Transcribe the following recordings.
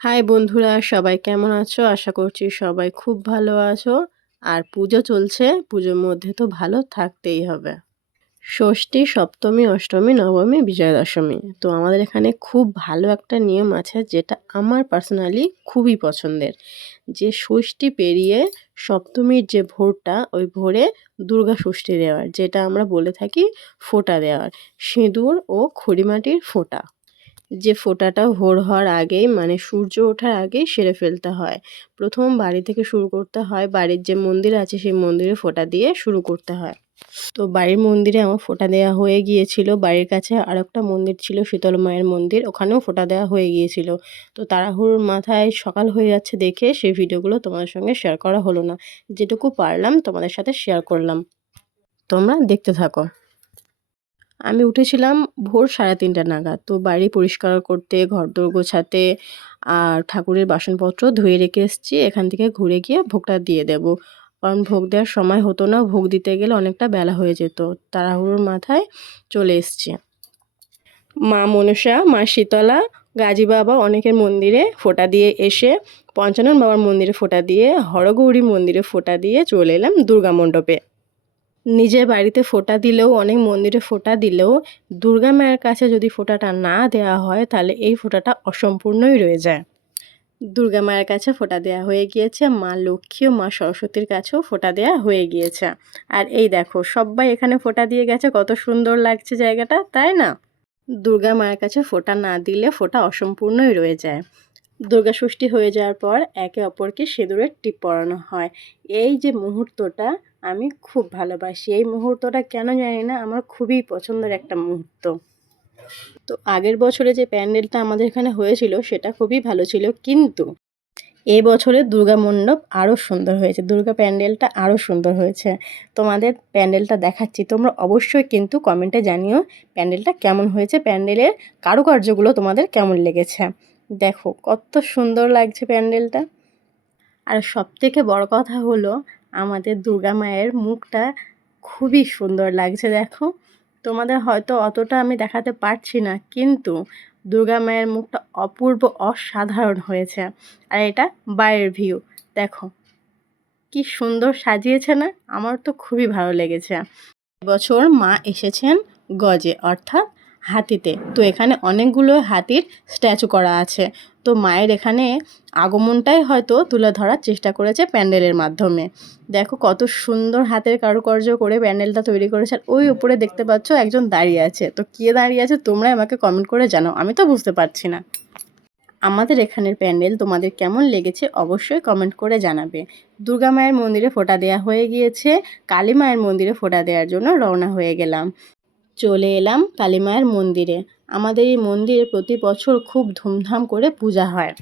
High বন্ধুরা, সবাই কেমন আছো? আশা করছি সবাই খুব ভালো আছো। আর পুজো চলছে, পুজোর মধ্যে তো ভালো থাকতেই হবে। ষষ্ঠী, সপ্তমী, অষ্টমী, নবমী, বিজয়া দশমী। তো আমাদের এখানে খুব ভালো একটা নিয়ম আছে যেটা আমার পার্সোনালি খুবই পছন্দের। যে ষষ্ঠী পেরিয়ে সপ্তমীর যে ভোরটা, ওই ভোরে দুর্গা ষষ্ঠী দেওয়ার, যেটা আমরা বলে থাকি ফোঁটা দেওয়ার। সিঁদুর ও খড়িমাটির ফোঁটা। যে ফোঁটাটা ভোর হওয়ার আগেই মানে সূর্য ওঠার আগেই সেরে ফেলতে হয়। প্রথম বাড়ি থেকে শুরু করতে হয়, বাড়ির যে মন্দির আছে সেই মন্দিরে ফোঁটা দিয়ে শুরু করতে হয়। তো বাড়ির মন্দিরে আমার ফোঁটা দেওয়া হয়ে গিয়েছিল। বাড়ির কাছে আরেকটা মন্দির ছিল, শীতলা মায়ের মন্দির, ওখানেও ফোঁটা দেওয়া হয়ে গিয়েছিল। তো তাড়াহুড়োর মাথায় সকাল হয়ে যাচ্ছে দেখে সেই ভিডিওগুলো তোমাদের সঙ্গে শেয়ার করা হলো না। যেটুকু পারলাম তোমাদের সাথে শেয়ার করলাম। তোমরা দেখতে থাকো। আমি উঠেছিলাম ভোর 3:30 নাগাদ। তো বাড়ি পরিষ্কার করতে, ঘরদোর গোছাতে আর ঠাকুরের বাসনপত্র ধুয়ে রেখে এসেছি। এখান থেকে ঘুরে গিয়ে ভোগটা দিয়ে দেব। কারণ ভোগ দেওয়ার সময় হতো না, ভোগ দিতে গেলে অনেকটা বেলা হয়ে যেত। তাড়াহুড়োর মাথায় চলে এসেছি। মা মনসা, মা শীতলা, গাজী বাবা অনেকের মন্দিরে ফোঁটা দিয়ে এসে, পঞ্চানন বাবার মন্দিরে ফোঁটা দিয়ে, হরগৌরী মন্দিরে ফোঁটা দিয়ে চলে এলাম দুর্গা মণ্ডপে। নিজের বাড়িতে ফোঁটা দিলেও, অনেক মন্দিরে ফোঁটা দিলেও দুর্গা মায়ের কাছে যদি ফোঁটাটা না দেওয়া হয় তাহলে এই ফোঁটাটা অসম্পূর্ণই রয়ে যায়। দুর্গা মায়ের কাছে ফোঁটা দেওয়া হয়ে গিয়েছে, মা লক্ষ্মী ও মা সরস্বতীর কাছেও ফোঁটা দেওয়া হয়ে গিয়েছে। আর এই দেখো সবাই এখানে ফোঁটা দিয়ে গেছে, কত সুন্দর লাগছে জায়গাটা, তাই না? দুর্গা মায়ের কাছে ফোঁটা না দিলে ফোঁটা অসম্পূর্ণই রয়ে যায়। দুর্গা ষষ্ঠী হয়ে যাওয়ার পর একে অপরকে সিঁদুরের টিপ পরানো হয়। এই যে মুহূর্তটা আমি খুব ভালোবাসি। এই মুহূর্তটা কেন জানি না, আমার খুবই পছন্দের একটা মুহূর্ত। তো আগের বছরে যে প্যান্ডেলটা আমাদের এখানে হয়েছিল সেটা খুবই ভালো ছিল, কিন্তু এই বছরের দুর্গা মণ্ডপ আরও সুন্দর হয়েছে, দুর্গা প্যান্ডেলটা আরও সুন্দর হয়েছে। তোমাদের প্যান্ডেলটা দেখাচ্ছি, তোমরা অবশ্যই কিন্তু কমেন্টে জানিও প্যান্ডেলটা কেমন হয়েছে, প্যান্ডেলের কারুকার্যগুলো তোমাদের কেমন লেগেছে। দেখো কত সুন্দর লাগছে প্যান্ডেলটা। আর সবথেকে বড় কথা হলো আমাদের দুর্গা মায়ের মুখটা খুবই সুন্দর লাগছে। দেখো তোমাদের হয়তো অতটা আমি দেখাতে পারছি না, কিন্তু দুর্গা মায়ের মুখটা অপূর্ব অসাধারণ হয়েছে। আর এটা বাইরের ভিউ, দেখো কি সুন্দর সাজিয়েছে না, আমার তো খুবই ভালো লেগেছে। এবছর মা এসেছেন গজে, অর্থাৎ হাতিতে। তো এখানে অনেকগুলো হাতির স্ট্যাচু করা আছে। তো মায়ের এখানে আগমনটাই হয়তো তুলে ধরার চেষ্টা করেছে প্যান্ডেলের মাধ্যমে। দেখো কত সুন্দর হাতের কারুকার্য করে প্যান্ডেলটা তৈরি করেছে। আর ওই উপরে দেখতে পাচ্ছ একজন দাঁড়িয়ে আছে। তো কে দাঁড়িয়ে আছে তোমরা আমাকে কমেন্ট করে জানাও, আমি তো বুঝতে পারছি না। আমাদের এখানের প্যান্ডেল তোমাদের কেমন লেগেছে অবশ্যই কমেন্ট করে জানাবে। দুর্গা মায়ের মন্দিরে ফোঁটা দেওয়া হয়ে গিয়েছে, কালী মায়ের মন্দিরে ফোঁটা দেওয়ার জন্য রওনা হয়ে গেলাম। চলে এলাম কালী মায়ের মন্দিরে। আমাদের এই মন্দিরে প্রতি বছর খুব ধুমধাম করে পূজা হয়।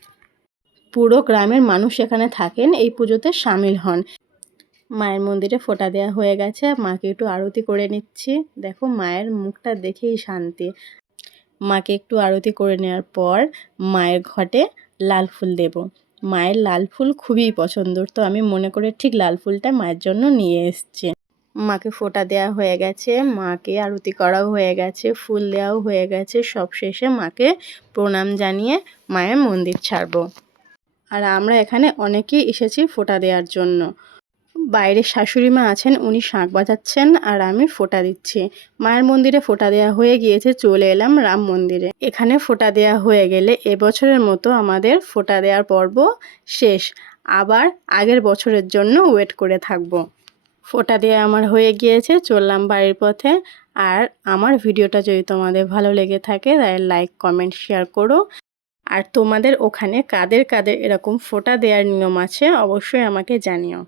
পুরো গ্রামের মানুষ এখানে থাকেন, এই পুজোতে সামিল হন। মায়ের মন্দিরে ফোঁটা দেওয়া হয়ে গেছে, মাকে একটু আরতি করে নিচ্ছি। দেখো মায়ের মুখটা দেখেই শান্তি। মাকে একটু আরতি করে নেওয়ার পর মায়ের ঘটে লাল ফুল দেব। মায়ের লাল ফুল খুবই পছন্দের, তো আমি মনে করে ঠিক লাল ফুলটা মায়ের জন্য নিয়ে এসেছি। মাকে ফোঁটা দেওয়া হয়ে গেছে, মাকে আরতি করাও হয়ে গেছে, ফুল দেওয়াও হয়ে গেছে। সব শেষে মাকে প্রণাম জানিয়ে মায়ের মন্দির ছাড়ব। আর আমরা এখানে অনেকেই এসেছি ফোঁটা দেওয়ার জন্য। বাইরে শাশুড়ি মা আছেন, উনি শাঁখ বাজাচ্ছেন আর আমি ফোঁটা দিচ্ছি। মায়ের মন্দিরে ফোঁটা দেওয়া হয়ে গিয়েছে, চলে এলাম রাম মন্দিরে। এখানে ফোঁটা দেওয়া হয়ে গেলে এবছরের মতো আমাদের ফোঁটা দেওয়ার পর্ব শেষ। আবার আগের বছরের জন্য ওয়েট করে থাকবো। ফোঁটা দেওয়া আমার হয়ে গিয়েছে, চললাম বাড়ির পথে। আর আমার ভিডিওটা যদি তোমাদের ভালো লেগে থাকে তাহলে লাইক, কমেন্ট, শেয়ার করো। আর তোমাদের ওখানে কাদের কাদের এরকম ফোঁটা দেওয়ার নিয়ম আছে অবশ্যই আমাকে জানিও।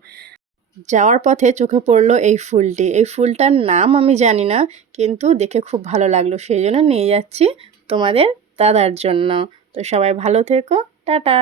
যাওয়ার পথে চোখে পড়লো এই ফুলটি। এই ফুলটার নাম আমি জানি না, কিন্তু দেখে খুব ভালো লাগলো, সেই জন্য নিয়ে যাচ্ছি তোমাদের দাদার জন্য। তো সবাই ভালো থেকো, টাটা।